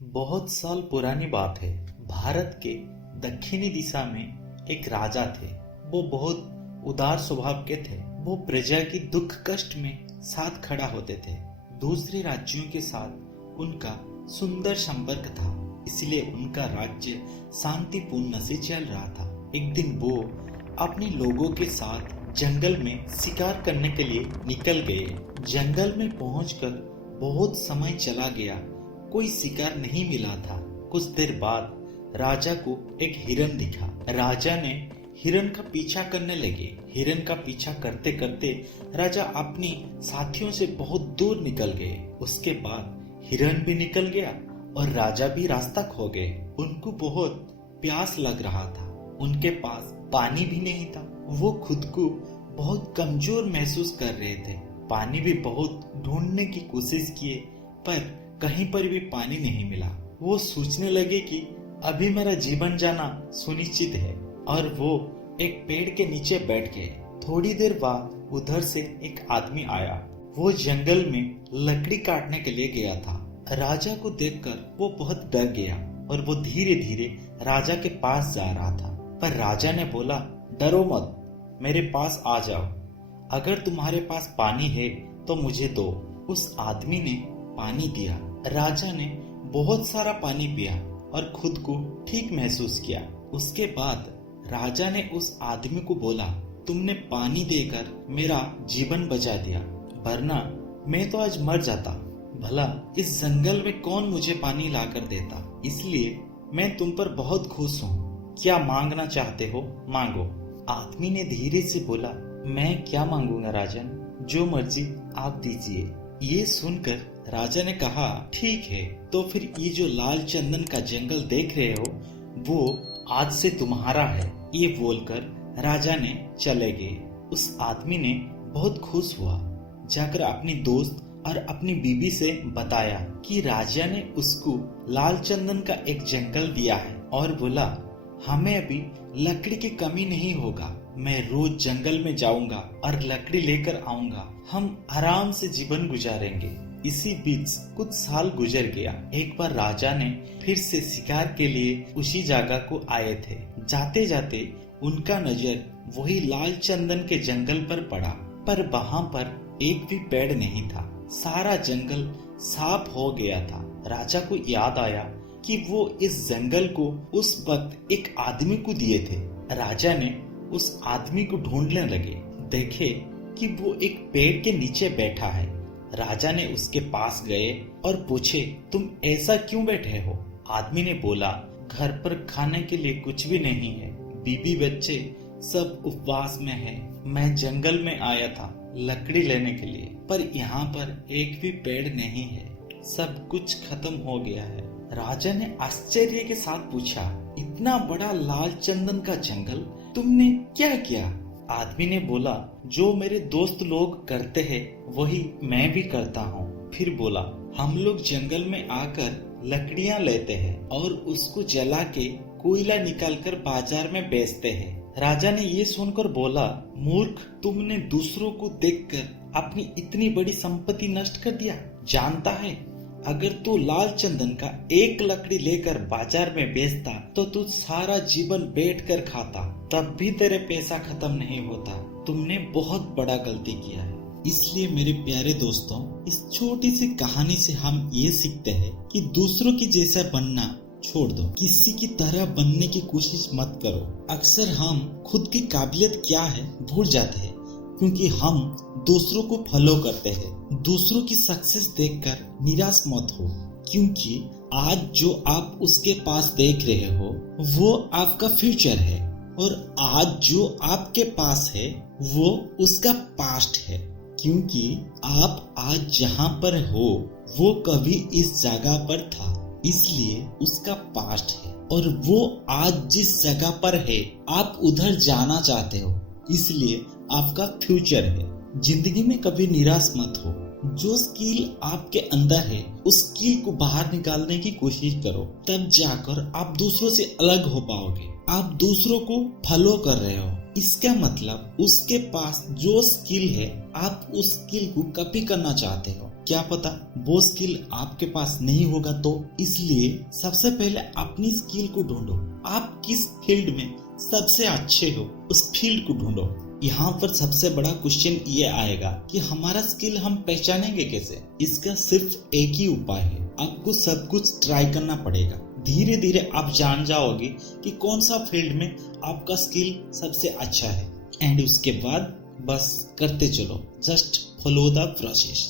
बहुत साल पुरानी बात है। भारत के दक्षिणी दिशा में एक राजा थे। वो बहुत उदार स्वभाव के थे। वो प्रजा की दुख कष्ट में साथ खड़ा होते थे। दूसरे राज्यों के साथ उनका सुंदर संपर्क था, इसलिए उनका राज्य शांतिपूर्ण से चल रहा था। एक दिन वो अपने लोगों के साथ जंगल में शिकार करने के लिए निकल गए। जंगल में पहुंचकर बहुत समय चला गया, कोई शिकार नहीं मिला था। कुछ देर बाद राजा को एक हिरन दिखा। राजा ने हिरन का पीछा करने लगे। हिरन का पीछा करते करते राजा अपने साथियों से बहुत दूर निकल गए। उसके बाद हिरन भी निकल गया और राजा भी रास्ता खो गए। उनको बहुत प्यास लग रहा था। उनके पास पानी भी नहीं था। वो खुद को बहुत कमजोर महसूस कर रहे थे। पानी भी बहुत ढूंढने की कोशिश किए, पर कहीं पर भी पानी नहीं मिला। वो सोचने लगे कि अभी मेरा जीवन जाना सुनिश्चित है, और वो एक पेड़ के नीचे बैठ गए। थोड़ी देर बाद उधर से एक आदमी आया। वो जंगल में लकड़ी काटने के लिए गया था। राजा को देखकर वो बहुत डर गया और वो धीरे धीरे राजा के पास जा रहा था। पर राजा ने बोला, डरो मत, मेरे पास आ जाओ। अगर तुम्हारे पास पानी है तो मुझे दो। उस आदमी ने पानी दिया। राजा ने बहुत सारा पानी पिया और खुद को ठीक महसूस किया। उसके बाद राजा ने उस आदमी को बोला, तुमने पानी देकर मेरा जीवन बचा दिया, वरना मैं तो आज मर जाता। भला इस जंगल में कौन मुझे पानी लाकर देता, इसलिए मैं तुम पर बहुत खुश हूँ। क्या मांगना चाहते हो मांगो। आदमी ने धीरे से बोला, मैं क्या मांगूंगा राजन, जो मर्जी आप दीजिए। ये सुनकर राजा ने कहा, ठीक है, तो फिर ये जो लाल चंदन का जंगल देख रहे हो वो आज से तुम्हारा है। ये बोलकर राजा ने चले गए। उस आदमी ने बहुत खुश हुआ। जाकर अपनी दोस्त और अपनी बीबी से बताया कि राजा ने उसको लाल चंदन का एक जंगल दिया है और बोला, हमें अभी लकड़ी की कमी नहीं होगा। मैं रोज जंगल में जाऊंगा और लकड़ी लेकर आऊंगा। हम आराम से जीवन गुजारेंगे। इसी बीच कुछ साल गुजर गया। एक बार राजा ने फिर से शिकार के लिए उसी जगह को आए थे। जाते जाते उनका नजर वही लाल चंदन के जंगल पर पड़ा, पर वहां पर एक भी पेड़ नहीं था। सारा जंगल साफ हो गया था। राजा को याद आया कि वो इस जंगल को उस वक्त एक आदमी को दिए थे। राजा ने उस आदमी को ढूंढने लगे। देखे कि वो एक पेड़ के नीचे बैठा है। राजा ने उसके पास गए और पूछे, तुम ऐसा क्यों बैठे हो? आदमी ने बोला, घर पर खाने के लिए कुछ भी नहीं है, बीबी बच्चे सब उपवास में है। मैं जंगल में आया था लकड़ी लेने के लिए, पर यहाँ पर एक भी पेड़ नहीं है, सब कुछ खत्म हो गया है। राजा ने आश्चर्य के साथ पूछा, इतना बड़ा लाल चंदन का जंगल तुमने क्या किया? आदमी ने बोला, जो मेरे दोस्त लोग करते हैं वही मैं भी करता हूँ। फिर बोला, हम लोग जंगल में आकर लकड़ियाँ लेते हैं और उसको जला के कोयला निकालकर बाजार में बेचते हैं। राजा ने ये सुनकर बोला, मूर्ख, तुमने दूसरों को देखकर अपनी इतनी बड़ी संपत्ति नष्ट कर दिया। जानता है, अगर तू लाल चंदन का एक लकड़ी लेकर बाजार में बेचता तो तू सारा जीवन बैठ कर खाता, तब भी तेरे पैसा खत्म नहीं होता। तुमने बहुत बड़ा गलती किया है। इसलिए मेरे प्यारे दोस्तों, इस छोटी सी कहानी से हम ये सीखते हैं कि दूसरों की जैसा बनना छोड़ दो, किसी की तरह बनने की कोशिश मत करो। अक्सर हम खुद की काबिलियत क्या है भूल जाते हैं, क्योंकि हम दूसरों को फॉलो करते हैं। दूसरों की सक्सेस देखकर निराश मत हो, क्योंकि आज जो आप उसके पास देख रहे हो वो आपका फ्यूचर है, और आज जो आपके पास है वो उसका पास्ट है। क्योंकि आप आज जहाँ पर हो वो कभी इस जगह पर था, इसलिए उसका पास्ट है। और वो आज जिस जगह पर है आप उधर जाना चाहते हो, इसलिए आपका फ्यूचर है। जिंदगी में कभी निराश मत हो। जो स्किल आपके अंदर है उस स्किल को बाहर निकालने की कोशिश करो, तब जाकर आप दूसरों से अलग हो पाओगे। आप दूसरों को फॉलो कर रहे हो, इसका मतलब उसके पास जो स्किल है आप उस स्किल को कॉपी करना चाहते हो। क्या पता वो स्किल आपके पास नहीं होगा, तो इसलिए सबसे पहले अपनी स्किल को ढूंढो। आप किस फील्ड में सबसे अच्छे हो उस फील्ड को ढूंढो। यहाँ पर सबसे बड़ा क्वेश्चन ये आएगा कि हमारा स्किल हम पहचानेंगे कैसे। इसका सिर्फ एक ही उपाय है, आपको सब कुछ ट्राई करना पड़ेगा। धीरे धीरे आप जान जाओगे कि कौन सा फील्ड में आपका स्किल सबसे अच्छा है, एंड उसके बाद बस करते चलो। Just follow the process.